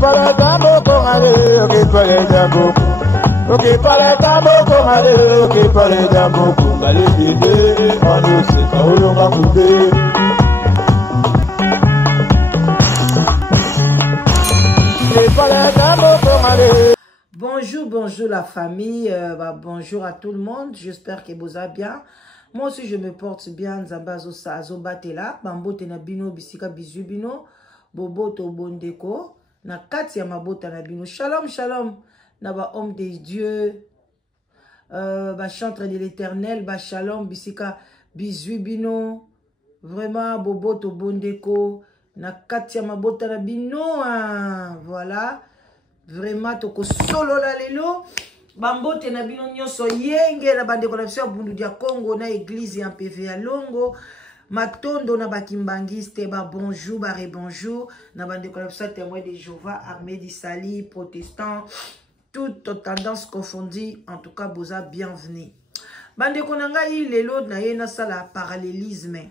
para tambo con ale, que para tambo. Ok, para tambo con ale, que para tambo con ale, on ne sait pas où l'on va couper. Bonjour, bonjour la famille, bonjour à tout le monde, j'espère que vous allez bien. Moi aussi je me porte bien, Nzambazo Sazo Batela, Bambote na bino, bisika bizu bino, Boboto Bondeko, na kati ya mabota na bino. Shalom, shalom, na ba homme de Dieu, chantre de l'éternel, shalom, bisika bizu bino, vraiment Boboto Bondeko, na kati ya mabota na bino, voilà. Vraiment toko solo la lelo bambote na bino nyonso yenge na bande konapsia bundu dia Congo na église en PV ya Longo matondo na bakimbangiste bonjour bonjour na bande konapsia témoin de Jéhovah armée d'Isali protestants toutes tendances confondues en tout cas boza bienvenue bande konanga yi lelo na yena sala parallélisme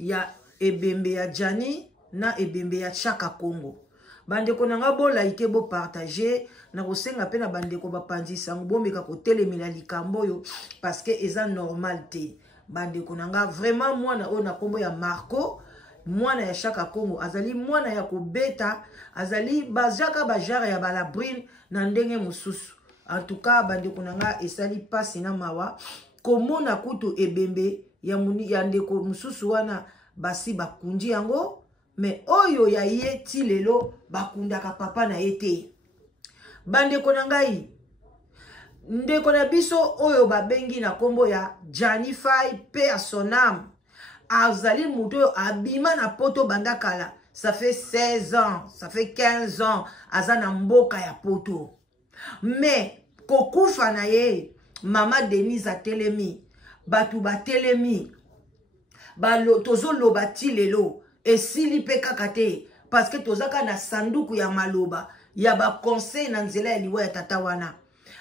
ya ebembe ya Jani na ebembe ya Chaka Congo. Bande konanga bo like bo partager na kosenga pe na bande ko bapanzisa ngobomeka ko telemela likambo yo parce que eza normal te bande konanga vraiment mwana ona kombo ya Marco mwana ya Chaka Congo azali mwana ya kobeta azali bazaka bajara ya balabrine na ndenge mususu en tout cas bande konanga esali pasi na mawa komona kutu ebembe ya muni ya ndeko mususu wana basi bakundi yango. Mais oyo ya ye ti lelo bakundaka papa na ete bande konangai ndeko na biso oyo babengi na kombo ya Janify pe a son âme azali muto abima na poto bandakala ça fait 16 ans ça fait 15 ans azana mboka ya poto mais kokufa na ye mama Denise a telemi batu ba telemi balo tozo loba ti lelo et sili pe kakate parce que tozaka na sanduku ya maloba ya ba conseil na nzela ya liwa ya tata wana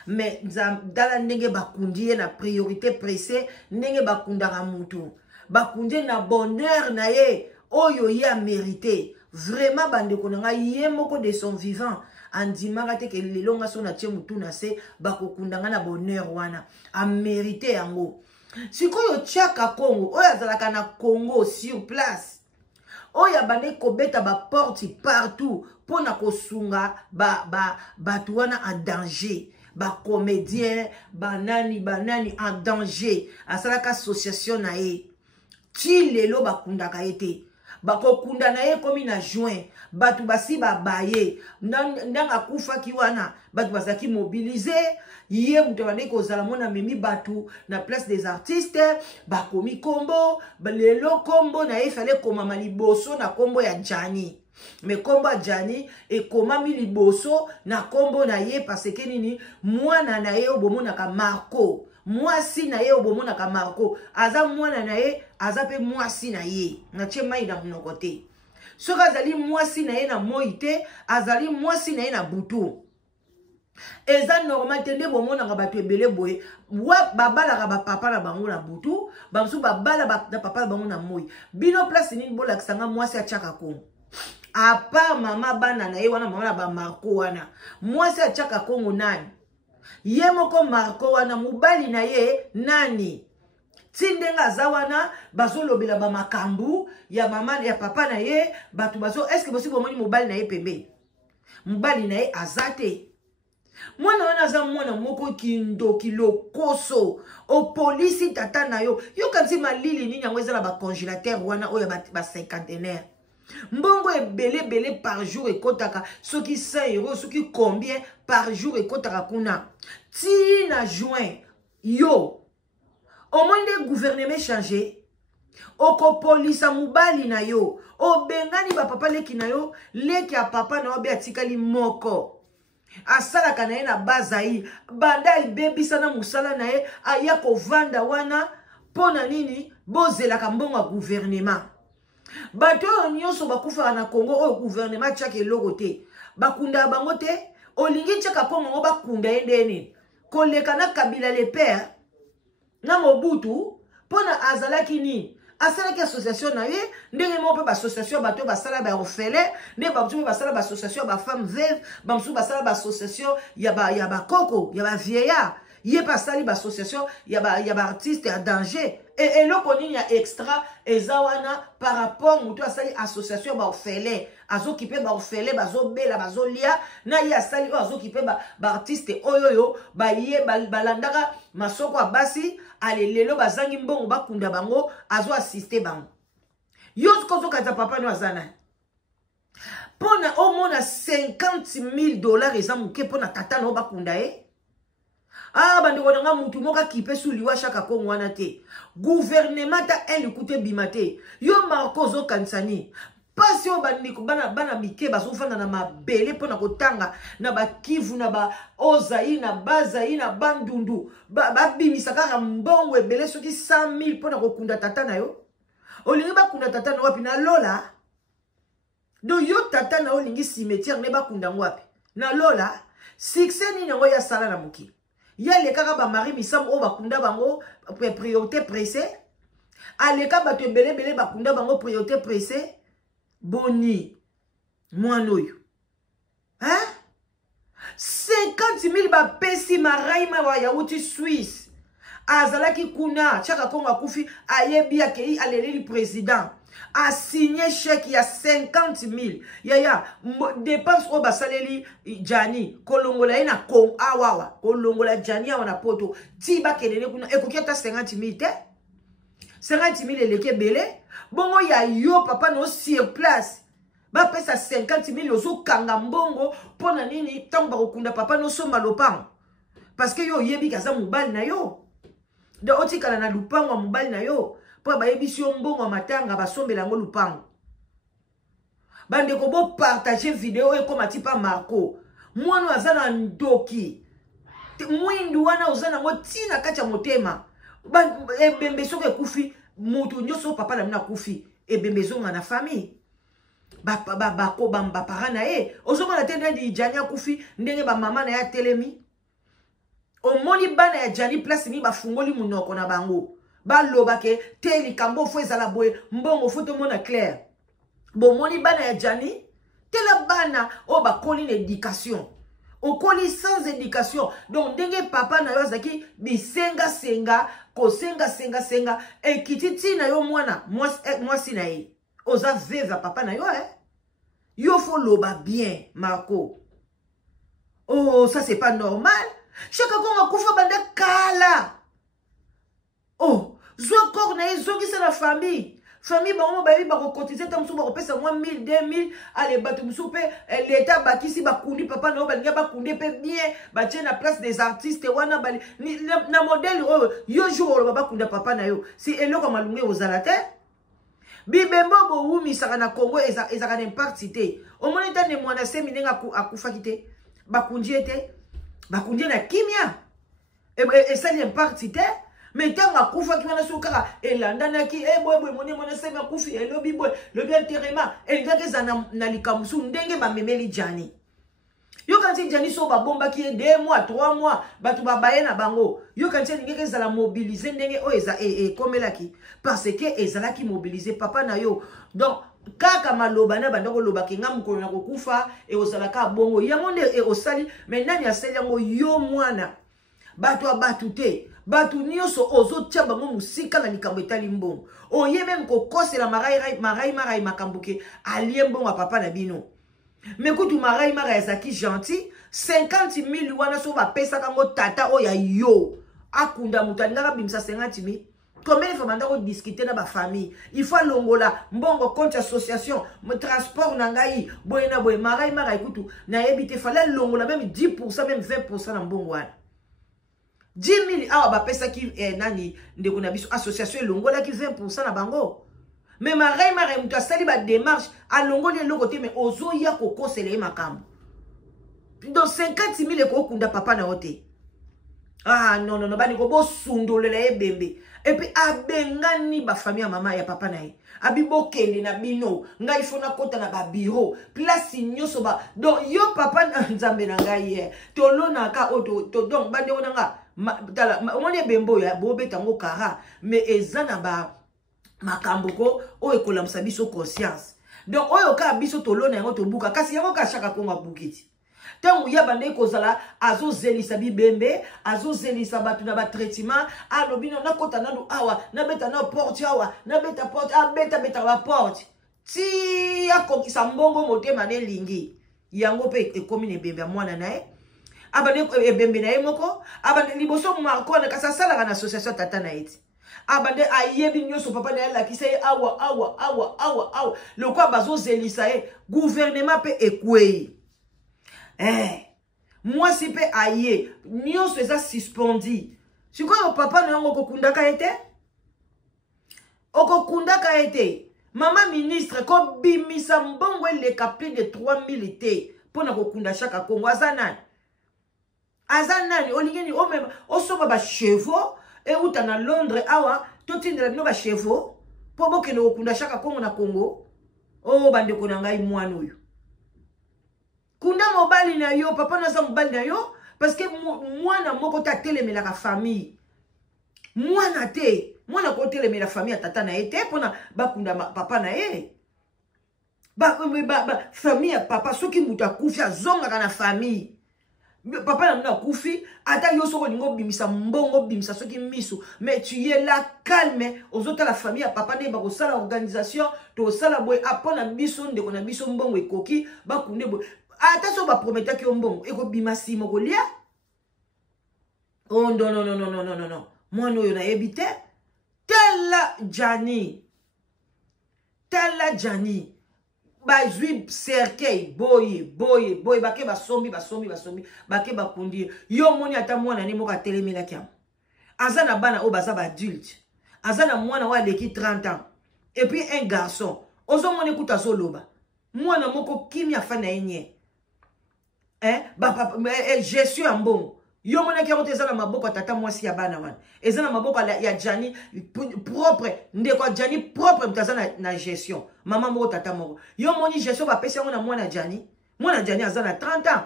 mais dala ndenge bakundi na priorité pressée ndenge bakundaka mutu bakundi na bonheur na ye oyo ya mérité vraiment bande konanga ye moko de son vivant andimaka te ke lelonga so na tie mutu na se bakokundanga na bonheur wana a mérité yango sikoyo Chaka Congo oyo azalaka na Congo sur place oya bande kobeta ba porte partout pona kosunga batu wana en danger ba comédien banani en danger asalaka association na ye ti lelo bakundaka ete bakokunda na ye komi na juin batu basi babaye ndanga kufa ki wana batu basaki mobiliser ye muto bande kozala mona memi batu na place des artistes bakomi kombo lelo kombo na ye fallait komama liboso na kombo ya Jani mais kombo ya Jani e komami liboso na kombo na ye parce que nini mwana na ye obomonaka Marco mwasi na ye obomonaka Marco aza mwana na ye aza pe mwasi na ye na tie mai na monoko te soka azali mwasi na ye na moi te azali mwasi na ye na butu eza normal te nde bomonaka bato ebele boye wa babalaka bapapa na bango na butu bamsu babala na papa na bango na moi bino place nini bolakisanga mwasi ya Chaka Congo a part mama bana na ye wana mama na ba Marco wana mwasi ya Chaka Congo nani ye moko Marco wana mubali na ye nani tindenga za wana bazolobela ba makambu ya mama ya papa na ye batu bazo est-ce que possible moni mubali na ye pembe mubali na ye azate mwana wana za mwana moko kindoki lokoso o polisi tata na yo kanti malili nini yango ezala ba congélateur wana oyo ba cinquantenaire mbongo ebele par jour ekotaka soki 100 euros soki combien par jour ekotaka kuna ti na juin yo au moins de gouvernement changé oko polisa mubali na yo o bengani ba papa leki na yo leki ya papa na obe atikali moko asala kana ye na bazai banda ibebisa na musala na ye aya kovanda wana pona nini bozelaka mbongo ya gouvernement bato nyonso bakufa na Congo o gouvernement tchaka eloko te bakunda bango te olingi Chaka Congo bakunda ye ndeni koleka na Kabila le père na Mobutu pona azalaki ni asalaki association na ye ndenge moko pe association bato basala ba orphelin ndenge bato pe basala ba association ba femme veuve bamsu basala ba association ya ba koko ya ba vieillard ye pasali ba association ya ba artiste ya danger et loko nini ya extra ezawana par rapport mutu asali association ba orphelin azokipe ba orphelin bazobela bazolia na ye asali o azokipe ba artiste oyoyo ba ye balandaka masoko abasi alelelo bazangi mbongo bakunda bango azo assister bango yo kozokaza papa no azana pona omona $50,000 eza muke pona tata no bakunda ah bandeko nanga mutu moka kipe suliwa shaka kongo wana te gouvernement ta elikute bimate yo marko zo kansani pasi yo bandeko bana mike bazofanda na mabele pona kotanga na bakivu na ba ozai na bazai na bandundu babimisa kaka mbongo ebele soki 100,000 pona kokunda tata na yo olingi bakunda tata na wapi na lola do yo tata na olingi cimetière ne bakunda ngwapi na lola succès ni ngo ya sala na muki ya le kaka ba mari misam o bakunda bango priorité pressée aleka bato ebele bakunda bango priorité pressée boni mwanoyo hein 50,000 ba pesi maraima wa yauti Suisse azalaki kuna chaka kongo akufi ayebi akei aleleli président a signé chèque ya 50,000 ya dépense o basaleli Jani kolongola ina kong awawa kolongola Jani awa na poto ti bakelele kuna ekoki ata 50,000 te 50,000 eleke bele bongo ya yo papa no sur place ba pesa 50,000 ozo kanga mbongo pona nini tango bakokunda papa no somba lopango parce que yo yebi kaza mobali na yo de otikala na lupango mobali na yo po bayebisi yo mbongo matanga basombela ngo lupango bandeko bo partager video ekoma tipa Marco mwana azana ndoki mwindu wana ozana ngo tina kacha motema ebembe soke kufi mutu nyoso papa na mna kufi ebembe zonga na famille bako bamba parana ozoma na tenda di Jani kufi ndenge ba mama na ya telemi omoni bana ya Jani place ni bafungoli munoko na bango baloba ke teli kambo fo ezala boye mbongo foto mona clair bomoni bana ya Jani tela bana o bakoli na éducation okoli sans éducation donc ndenge papa na yo zaki bisenga senga ko senga ekititi na yo mwana mwasi na ye oza veva papa na yo yo faut loba bien Marco oh ça c'est pas normal chaque fois qu'on kufa bande kala oh zo corps na zongi c'est la famille bango bayi ba kotiser tam so ba pesa moi 1,000 2,000 allez batu msupe l'état bakisi bakundi papa na balinga bakundi pe bien ba tient na place des artistes wana bali na modèle yo jour ba bakunda papa na yo si eloko malunge ozala te bibembo bo wumi saka na Congo ezaka n'importe te au moins tant de mwana seminenga akufa kite bakundi ete bakundi na kimia et ça n'importe te mais tant à kufa qui wana sukara elandana ki boy mona sema kufi elobi boy le bien terrema et ngake zana na likamsu ndenge ba memeli Jani yo kanti Jani so ba bomba ki 2 mois 3 mois batu ba baye na bango yo kanti ngeke zala mobiliser ndenge o eza komelaki parce que ezala ki mobiliser papa na yo donc kaka maloba na bandako loba ke ngam ko na kokufa e ozala ka bongo yango nde e osali mais nani asali yango yo mwana batu abatu te batu nyoso ozo tia bango musika na likambo etali mbongo oyebe nkokosela marai makambuke alie mbongo a papa na bino mais kutu marai ezaki gentil 50,000 wana so ba pesa kango tata oya yo akunda mutu alingaka bimisa 50,000 combien de fois mandako discuter na ba famille il faut longola mbongo compte association transport na ngai boye na boye marai kutu na yebite fallait longola même 10% même 20% na mbongo wana 10,000 awa ba pesa ki nani ndeko na biso association longola ki 20% na bango mais marai mutu asali ba démarche a longoli le côté mais ozo ya kokosele makambo donc 50,000 ekokunda papa na ote ah non bani ko bo sundolela ebembe et puis abengani ba famille mama ya papa na ye abibo kende na bino ngai fona kota na ba bureau place nyoso ba donc yo papa na nzambe na ngai tolona ka oto to donc bande onanga tala omone bembo ya bobe tango kara mais ezana ba makamboko o ekolamisa biso conscience. Donc oyo ka biso tolona yango tobuka kasi yango ka chaka konga bukiti. Tangu ya bande kozala azo zelisa bibembe, azo zelisa batu na ba traitement, alobino na kota na awa, na beta na porte awa, na beta porte, beta ba porte. Ti ya kokisa mbongo motema ne lingi. Yango pe ekomi ne bembe mwana nae. Abane ebembe na ye moko, abane liboso marko na kasa sala na association tata na eti. Abande ayebi nyoso papa na la kisa awa le quoi bazo zelisa e gouvernement pe ekwei. Moi si pe aye nyoso eza suspendi. Siko papa na yango kokundaka ete? Okokundaka ete. Maman ministre ko bimisa mbongo le plus de 3000 te pona kokunda chaka Kongo azanani. Azanani olingeni o même osoba ba chevaux et uta na Londres awa totindela bino ba chevaux po bokende kokunda chaka Kongo na Congo. Oh bande ko na ngai mwana oyo. Kunda mobali na yo papa na za mobali na yo parce que mwana moko ta telemela ka famille. Mwana te mwana ko telemela famille tata na ete pona bakunda papa na ye. Famille papa soki muta kufi azonga kana famille. Papa na kufi ata yo soko lingo bimisa mbongo bimisa soki misu mais tu es là calme ozota la famille papa ne ba ko sala organisation to sala boy apona biso ndeko na biso mbongo ekoki bakunde boy ata so ba prometa ki mbongo eko bimasi moko lia. Oh non moi no yo na ebite tella Jani bazui cercueil boye bake basombi bake bakundi yo moni ata mwana ni moka telemela kiam azana bana o baza ba adulte azana mwana wa leki 30 ans et puis un garçon ozo moni kuta soloba mwana moko kimia fana yenye gestion ya mbongo yo moni ki rote ezana maboko tata mwasi ya bana wana ezana maboko ya Jani propre ndeko Jani propre mtazana na gestion mama moko tata moko yo moni gestion ba pesi yango na mwana Jani azana 30 ans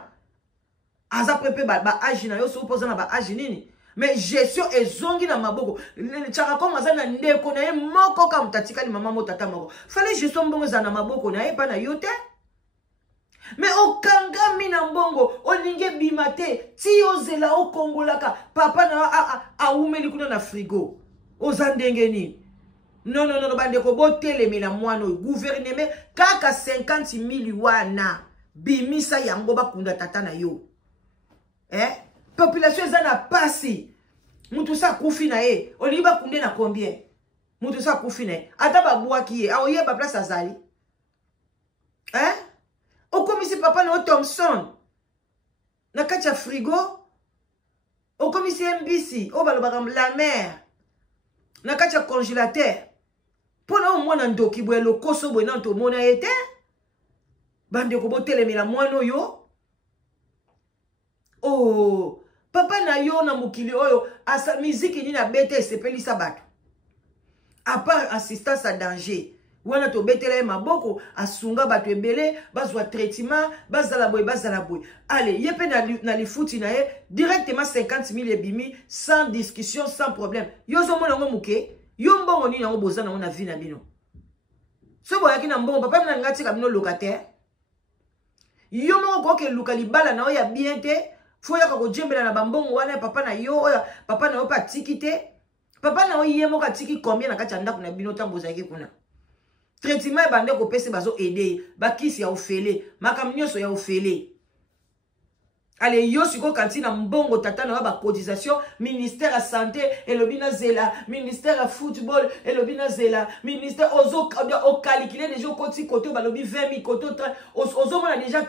aza prepe ba age na yo so poza na ba age nini mais gestion ezongi na maboko chaka Kongo azana ndeko na ye moko ka mtatikali mama moko tata moko fallait gestion mbongo za na maboko na ye pa na yo te. Mais okanga mina mbongo olinge bimate ti ozela okongolaka papa na aumeli kuna na frigo ozandenge ni non bande ko botelemela mwana gouvernement kaka 50,000 wana bimisa yango bakunda tata na yo population ezana pasi mutu sa kufi na ye olingi bakunde na combien mutu sa kufi na ye ata babwaki ye aoye ba place azali okomisi papa na Thompson na kati ya frigo okomisi MBC o balobaka la mer na kati ya congélateur pona o mwana ndoki boye lokoso boye na tomona ete bande ko botelemela mwana oyo papa na yo na mokili oyo asa musique ni na bete sepelisa bato à part assistance à danger. Wana to betele maboko asunga bato ebele bazwa traitement bazala boy. Allez, yepe na lifuti na ye directement 50,000 ebimi sans discussion sans problème. Yo zo mona ngo muke yo mbongo ni yango bozana na vie na bino. So boyaki na mbongo papa na ngati ka bino locataire. Yo moko ke luka libala na ya bien te fo ya ko jembela na bambongo wana papa na yo papa na yo pa tikite. Papa na yo yemo ka tiki combien na kati ndako na bino tambo zaki kuna. Traitement bande ko pese bazo aider bakisi ya ofele makamnyoso ya ofele. Allez yo siko kantina mbongo tata na ba cotisation ministère à santé et le bina zela ministère à football et le bina zela ministère ozo o calculer déjà côté ba lobi 20,000 côté ozo mona déjà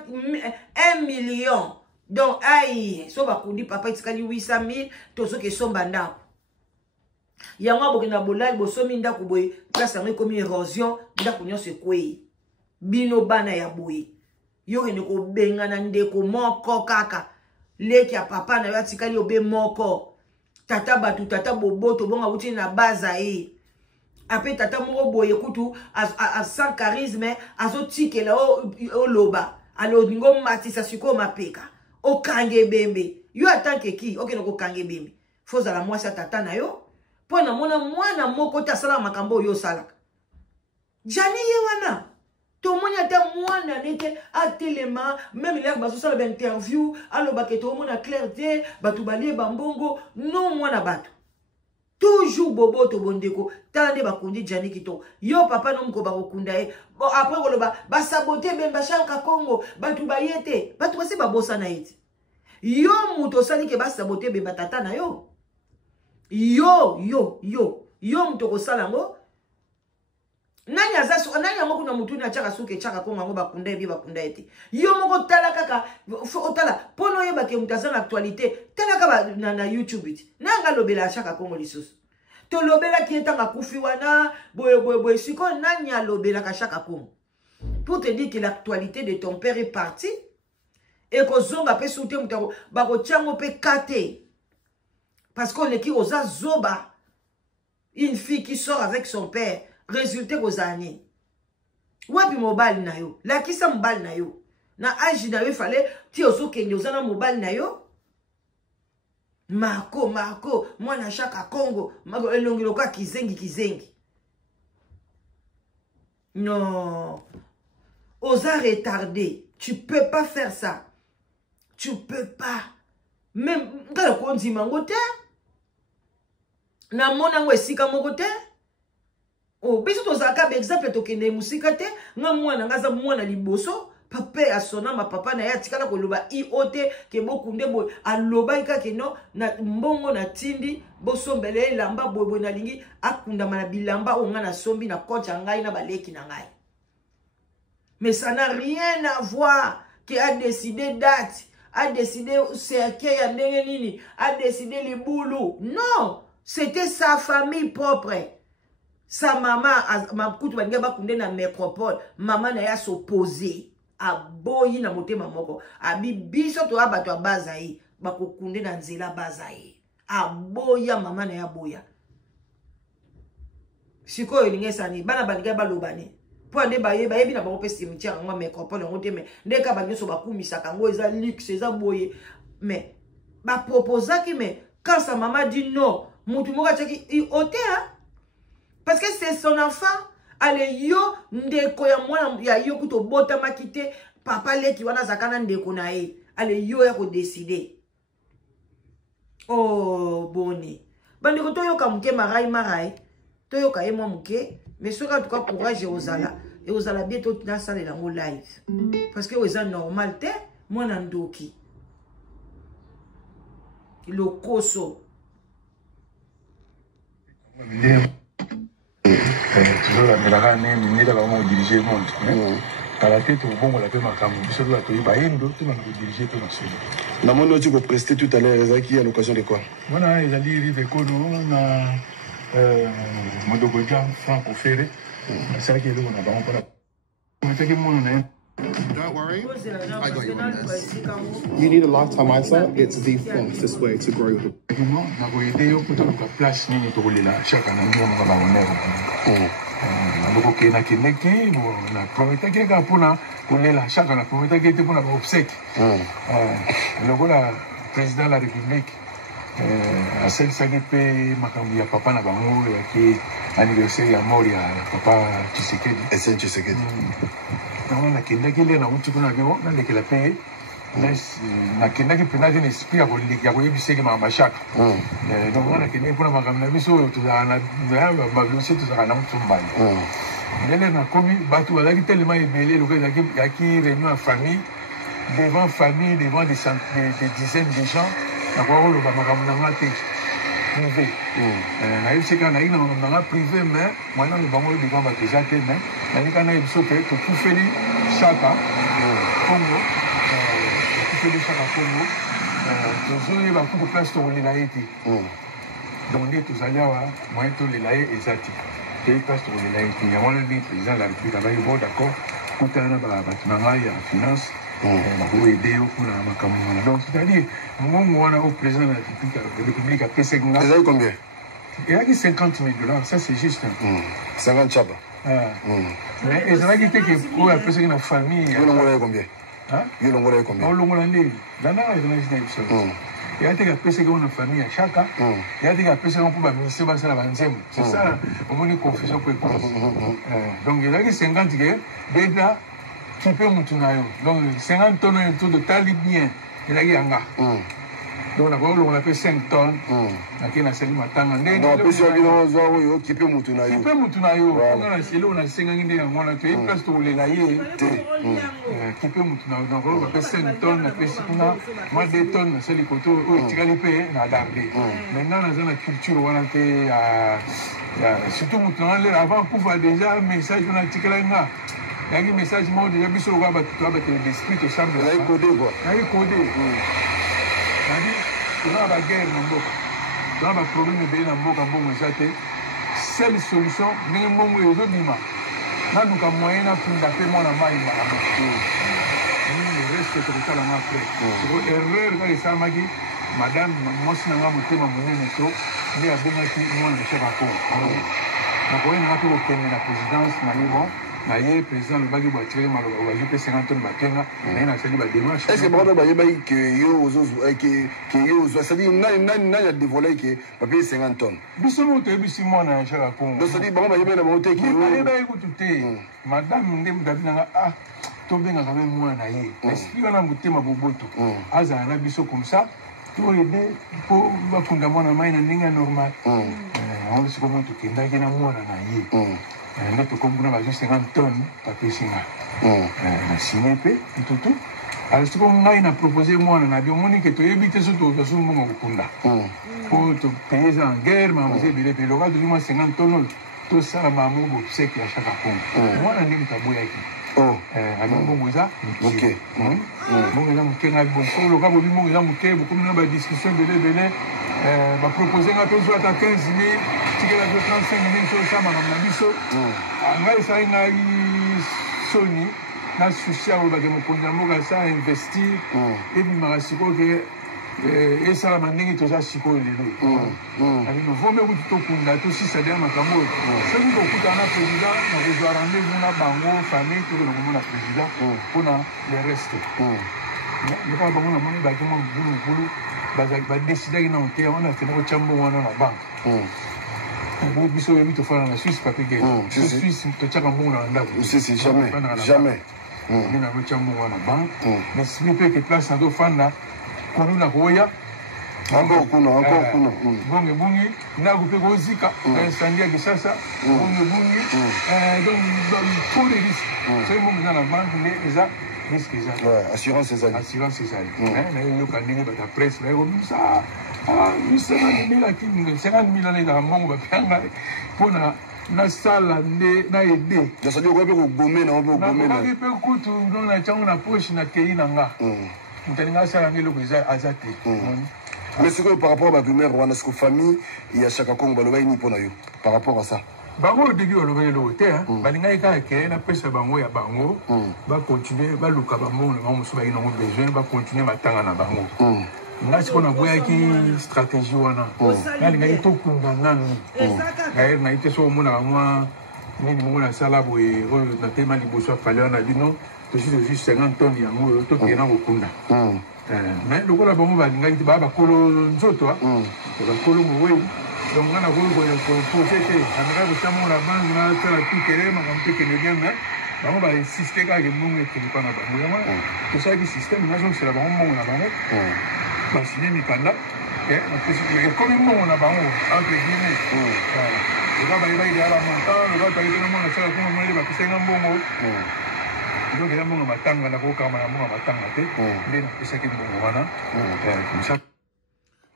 1 million. Donc aïe so ba kundi papa itikali 800,000 tozo ke somba ndako. Yangwa bokena bolali bosomi ndako boye place yango komi érosion ndako nyonso ekwei bino bana ya boye yo ngene ko bengana ndeko moko kaka leki ya papa na yo atikali obe moko tata batu tata boboto bonga uti na baza ape tata moko boye kutu sans charisme azotikela o loba alo ngo matisa siko mapeka o kange bembe yo atanke ki okeno ko kange bembe foza la mwasi tata na yo pona mona mwana moko ta sala makambo yo salaka Jani yewana. Tout le monde a mwana nete a téléma, même il a baso ça l'interview, allo baké tout le monde a clarté, batu balie bambongo, non mwana batu. Toujours bobo to bondeko, tande bakundi Jani kito. Yo papa non ko bakunda e. Bon après ko ba saboter ben ba chanka Congo, batu bayete, batu basi ba bossa na eti. Yo muto sali ke ba saboter ben batata na yo. Yo muto ko sala ngo. Nani azaso nani amoko na mutu na chaka suke chaka Congo ngo bakunda e bi bakunda eti. Yo moko tala kaka otala pono yeba ke mutaza na actualité, tala ka na YouTube iti. Nanga lobela chaka Congo lisusu. To lobela ki etanga kufi wana boye siko nani lobela ka chaka Congo. Pour te dire que l'actualité de ton père est partie et que zonga pe soute mutako bako tiango pe kate. Parce qu'on est qui osa zoba. Une fille qui sort avec son père. Résultat aux années. Wapi mobile na yo. La qui sa mobile na yo. Na agi na yo fallait ti oso kenge ozana mobile na yo. Marco, moi na chaka Congo. Mago elongiloka kizengi. Non. Osa retardé. Tu peux pas faire ça. Tu peux pas. Même quand on dit mangote. Na mona ngwe sika mogote. Oh, biso tozaka exemple tokende musika te nga mwana ngaza mwana liboso papa asona ma papa na ya tikala koloba iote ke bokunde boy aloba ikake no na mbongo na tindi bosombele lamba boy na lingi akunda mana bilamba onga na sombi na kocha ngai na baleki na ngai. Mais ça n'a rien à voir qui a décidé date, a décidé cercueil ya ndenge nini, a décidé les boulot. Non, c'était sa famille propre. Sa maman, ma kutu bange bakunde na métropole, maman na ya s'opposer. A boyi na mote mamoko. A biso to abato a bazayi. Bako kunde na nzela bazayi. A boya maman na ya boya. Siko elinge sani. Bana bange balobane. Po ande baye bina bako pe cimetière ngwa métropole ngote me. Ndeka bange so bakumisaka ngo eza luxe eza boye. Mais ba proposa ki me quand sa maman dit non, mutu moka tchaki ote ha. Parce que c'est son enfant. Allez yo ndeko ya mwana ya yo kuto bota makite papa leki wana zakana ndeko na e. Allez yo ya ko décider. Oh boni. Bandeko to yo ka muke marai. To yo ka e mwa muke. Mais soka tout cas courage ozala. Et ozala bientôt na sala na mo live. Parce que oza normal te mwana ndoki. Le koso. Toujours la mélanie, mais là vraiment diriger le monde. À la tête au bon on l'appelle Macamou. Je dois te dire, bah il doit tout diriger tout dans ce. La monnaie tu peux prester tout à l'heure, qui à l'occasion de quoi? Voilà, ils allaient rive écono, on a Modogoja, Franco Ferré. C'est ça qui est là, on a vraiment pas la. On était que moi on a. Don't worry, I got you on this. You need a lifetime eyesight, it's the fastest way to grow. Na ko idée yo kuto ka place nini to kolela chaka na ndio mo ka baonera. Loko ke na kineki na prometa ke ka pona kolela chaka na prometa ke te pona ba obsèque. Loko la président de la République a celle sagepe makambi ya papa na bango ya ki anniversaire ya mort ya papa Tshisekedi. Etienne Tshisekedi. Non, na kineki le na mutu kuna ngo na lekela pe. Na kineki penage ni esprit ya ko yebiseke ma mashaka. Donc on a kineki pona makambi na biso to na ba biso to za na mutu mbali. Nele na komi batu bazaki tellement ébélé le gars qui réunion en famille devant des dizaines de gens. Na kwa lo ba makambi na ngate privé. Na yebiseke na ina na privé mais moi na le bango de ba déjà te mais na kana biso pe to kufeli chaka Congo. Kufeli chaka Congo. Toujours ba ku place to ni la eti. Donc les tous allés à moi to les laïcs exact. Et place to les laïcs. Il y a un le président de la République là bon d'accord. Quand on a ba bâtiment ya finance pour aider pour la makamona. Donc c'est-à-dire moi on a au président de la République à PC Gunga. Vous avez combien? Il y a 50 000 $, ça c'est juste. 50 chaba. Mais ils ont dit que pour la personne dans famille. Vous l'avez combien? Hein? Vous l'avez combien? On l'a dit. Là ils ont dit ça. Il y a des personnes qui ont une famille à chaque. Il y a des personnes qui ont un ministère à la c'est ça, au moins une confusion pour donc il y a 50 qui déjà qui peut monter. Donc 50 tonnes autour de tal bien. Il y a Yanga. Donc on appelle 5 tonnes. Qui n'a pas matanga. Donc plusieurs gens qui peut monter. Qui peut monter. On a chez on a 50 on a fait une place pour les lailler. Qui peut monter. Donc on appelle 5 tonnes, on appelle moins 2 tonnes, c'est les coteaux. Tu as les payer, on a d'arder. Maintenant dans la culture on a fait surtout avant qu'on voit déjà message on a tiré là. Il y a un message moi déjà bis au gaba tu as l'esprit au semble. Il y a codé quoi. Il y a codé. On a la guerre dans le monde. On a le problème de la mort. Seule solution, nous avons des moyens de faire mon amaï. Le reste, c'est le cas de ma frère. Erreur, quand il s'est dit, madame, moi, si nous avons fait mon métro, nous avons fait mon chef à court. Donc, on a fait la présidence, le président le bagage voiture malheureusement j'ai 50 tonnes batenga na sali ba démarche est-ce que brother ba yebai que yo ozo ça dit na dévoiler que papier 50 tonnes biso moto ebisi mwana ya chaka kongo donc ça dit ba yebai na monter que yo yebai kututé madame ndem dabinanga to benga quand même mwana ye explique na mutema boboto azana na biso comme ça to aider pour bakunda mwana mai na ndinga normal on se comment to kenda kena mwana na ye Nous avons 50 tonnes de papier. Nous avons signé tout. Alors, si on a proposé, moi, on a dit que tu évites ce que tu as fait. Pour te payer en guerre, mais vous avez payé le reste de 50 tonnes. Tout ça, maman, c'est qu'il y a chaque fois. Moi, on a dit que tu as boyé. Ok. Beaucoup de discussions va proposer un peu soit à 15 000, si elle a 35 000 sur ça, madame Nabiso. Ngai Sony, na souci à ça investir et puis marasiko que et ça la mandingi to ça siko lelo. Avec nous vont même tout kunda to si ça derrière makambo. C'est nous beaucoup dans la président, on va rendez-vous na bango famille tout le monde na président pour le reste. Mais pas bango na moni ba kimo bulu ba décider na onté on a fait no chambo wana na banque. Vous biso yebi to faire na Suisse papier que Suisse to chaka mbona na ndako. C'est jamais. Ni na chambo wana banque. Mais si peut que place na do fanda kono na koya encore kuna bonge bungi na kupe kozika sandia kisasa bonge bungi donc pour les risques c'est mon dans la banque mais ça risque ça assurance ces années na yo kanenge ba ta presse là comme ça nous sommes là qui 50 000 années dans mon ba pianga pour na sala na aider donc ça dit ko pe ko gomé na ko gomé na pe kutu non na chango na poche na kei na nga mais c'est que par rapport à la rumeur, on a ce que famille et à chaque fois par rapport à ça. Bango début on le hôtel balinga ika ke na pesa bango ya bango ba continuer ba luka bango na musu ba ina besoin ba continuer matanga na bango ngasi kona boya ki stratégie wana balinga ito kundana ngaire na ite so mona mwa nini mona sala boye na tema liboso fallait na bino to juste 50 tonnes ya ngo to kena kokunda mais le kola bango balinga ite ba kolo nzoto ba kolo mowe donc on a voulu poser que amira busamo la banque na tala tout kere ma comme que ne bien mais bango ba insister ka ke mungu ke ni pana bango ya tout ça qui système na c'est la bango mungu na bango ba signer ni panda et comme mungu na bango entre guillemets le gars ba il a la montagne le gars ba il a mon ça comme moi il va pousser un bongo donc il a mon matanga na ko kama na mon matanga te ndé na pesa ke bongo wana comme ça.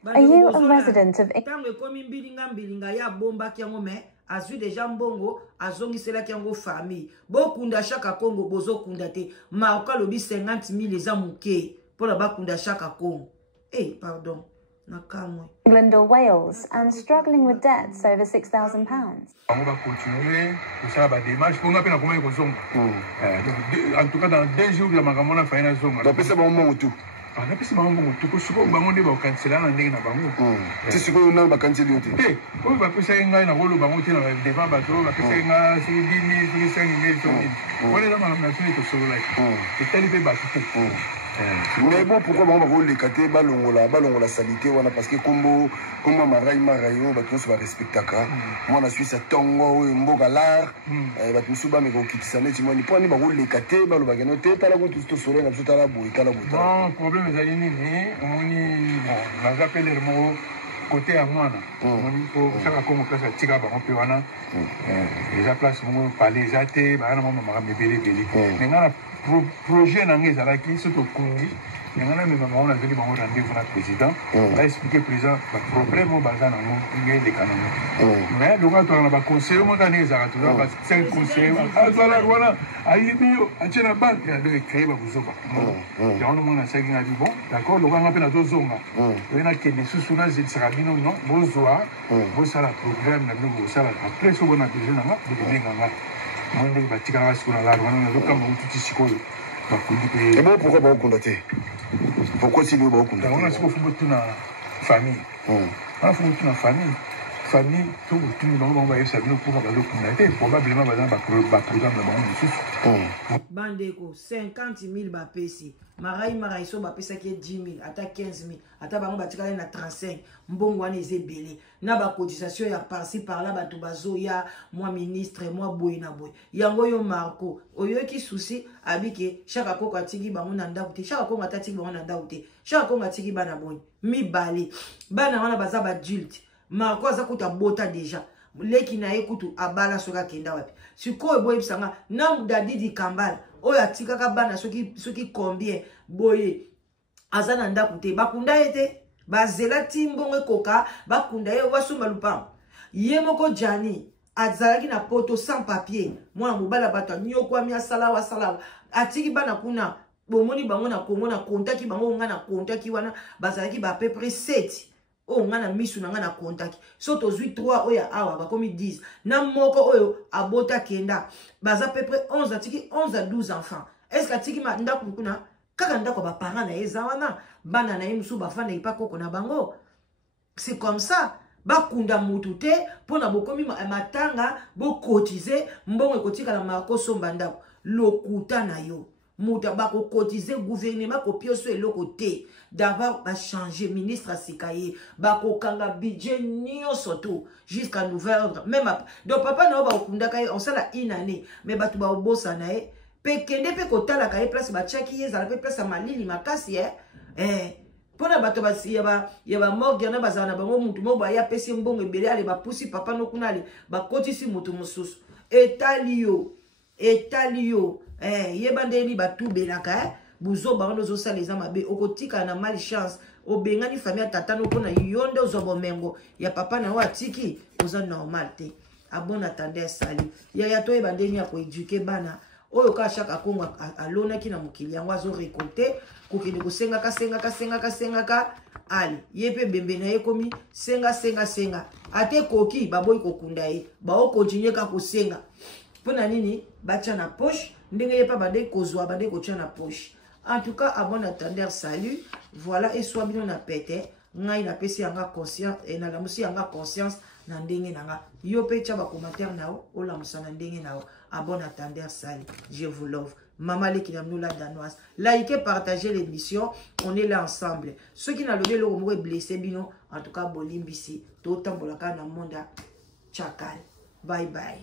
Are you a resident of Tango komi mbilinga ya bomba kiango me azui deja mbongo azongisela kiango famille bokunda chaka Congo bozo kunda te maoka lobi 50 000 eza muke pona bakunda chaka Congo pardon nakamwe England or Wales and struggling with debts over £6,000. On va continuer ça ba démarche pour ngapena comment il kozonga en tout cas dans 2 jours la makamona fa ina zonga donc c'est bon moment tout na pesi bango tuko suko bango nde ba cancela na ndenge na bango ti suko na ba cancela yote o ba pesa ngai na rolo bango ti na devant ba to ba pesa ngai si 10 000 5 000 on est dans la nation to solo like et tali pe ba tout Mais bon, pourquoi on va les cater balongola salité wana parce que comme marai marayo ba tous va respecter ka moi na Suisse tongo mboga lar ba tous ba me ko kitisa ti moi ni poni ba les cater balo ba genote tala ko tout solo na tout la boy tala boy non problème ezali nini omoni bon na appelé mo côté à moi on faut chaque comme place tika ba on peut wana déjà place mo parler jate ba na mama ma bébé mais ngana projet nange ezalaki surtout kongi ngana me mama on a venu bango rendez-vous na président va expliquer président ba problème au baza nango ngé les canons mais le gars toi na ba conseiller mo tane ezaka tout ba 5 conseillers azala wana ayibio achena banque ya de créer ba buzoba ya on mo na saki na dit bon d'accord le gars ngapena to zonga et na kende susu na zitsarabino non bonsoir vous ça la programme na nous ça la après so bona besoin na de nganga monde batika na sikona la wana na loka mo tuti sikoyo ba kundi pe et bon pourquoi ba okunda te pourquoi si ba okunda on a siko fubo tuna famille on fubo tuna famille tout tout non ba yesa bino pour ba lokunda te probablement ba programme na bango susu bandeko 50 000 ba pesi marai so ba pesa ki 10 000 ata 15 000 ata bango batika na 35 mbongo wana ezebele na ba cotisation ya par-ci par-là ba to bazo ya moi ministre moi boy na boy yango yo Marco oyo ki souci abike chaque koko atiki bango na ndako te chaque koko atiki bango na ndako te chaque koko atiki bana boy mi bale bana wana baza ba adulte Marco aza kuta bota déjà leki na ekutu abala soka kenda wapi sikoyo boye bisanga na mudadi di kambala oyo atika ka bana soki combien boye azana ndako te bakunda ete bazela timbongo koka bakunda ye wasuma lupango ye moko jani azalaki na poto sans papier mwana mobala bato nyoko mi asala wasala atiki bana kuna bomoni bango na Kongo na kontaki bango nga na kontaki wana bazalaki ba peu près 7 o nga na misu na nga na kontaki so tozwi 3 oya awa bakomi 10 na moko oyo abota kenda baza peu près 11 atiki 11 à 12 enfants est-ce que atiki ma ndako kuna kaka ndako ba parents na eza wana bana na yemusu bafana ipa koko na bango c'est comme ça bakunda mutu te pona bokomi matanga bo cotiser mbongo ekotika na Marco somba ndako lokuta na yo muta bako cotiser gouvernement ko pioso eloko te d'abord ba changer ministre asikaye bako kanga budget nyo surtout jusqu'à nouvel ordre même donc papa na ba okunda kai on sala une année mais batu ba obosa na e pe kende pe kotala kai place ba chaki yeza la pe place malili makasi pona bato basi ya ba morgue na bazana bango mutu mo ba ya pesi mbongo ebele ale ba pusi papa no kuna ale ba kotisi mutu mususu etalio yebandeni batu belaka buzo bango zo sala les amabe okotika na malchance obengani famille tata no pona yonde ozobo mengo ya papa na wa tiki oza normal te a bon attendeur sali ya to ebandeni ya ko éduquer bana oyo ka chaque kongo alona ki na mukili yango azo récolter kokende ko senga ka ali yepe bembe na yekomi senga ate koki baboy kokunda ye ba o continuer ka ko senga pona nini bacha na poche ndenge yepa bade kozwa bade ko tia na poche. En tout cas, à bon attendeur, salut. Voilà, et soit bien on a pété. Ngai na pesi anga conscience et na la musi anga conscience na ndenge nanga. Yo pe tcha ba commentaire nao, o la musa na ndenge nao. À bon attendeur, salut. Je vous love. Maman le kinamnou la danoise. Likez, partagez l'émission. On est là ensemble. Ceux qui n'ont levé le remou est blessé, bino. En tout cas, bolimbisi. Tout le temps, bolaka na monda. Tchakal. Bye bye.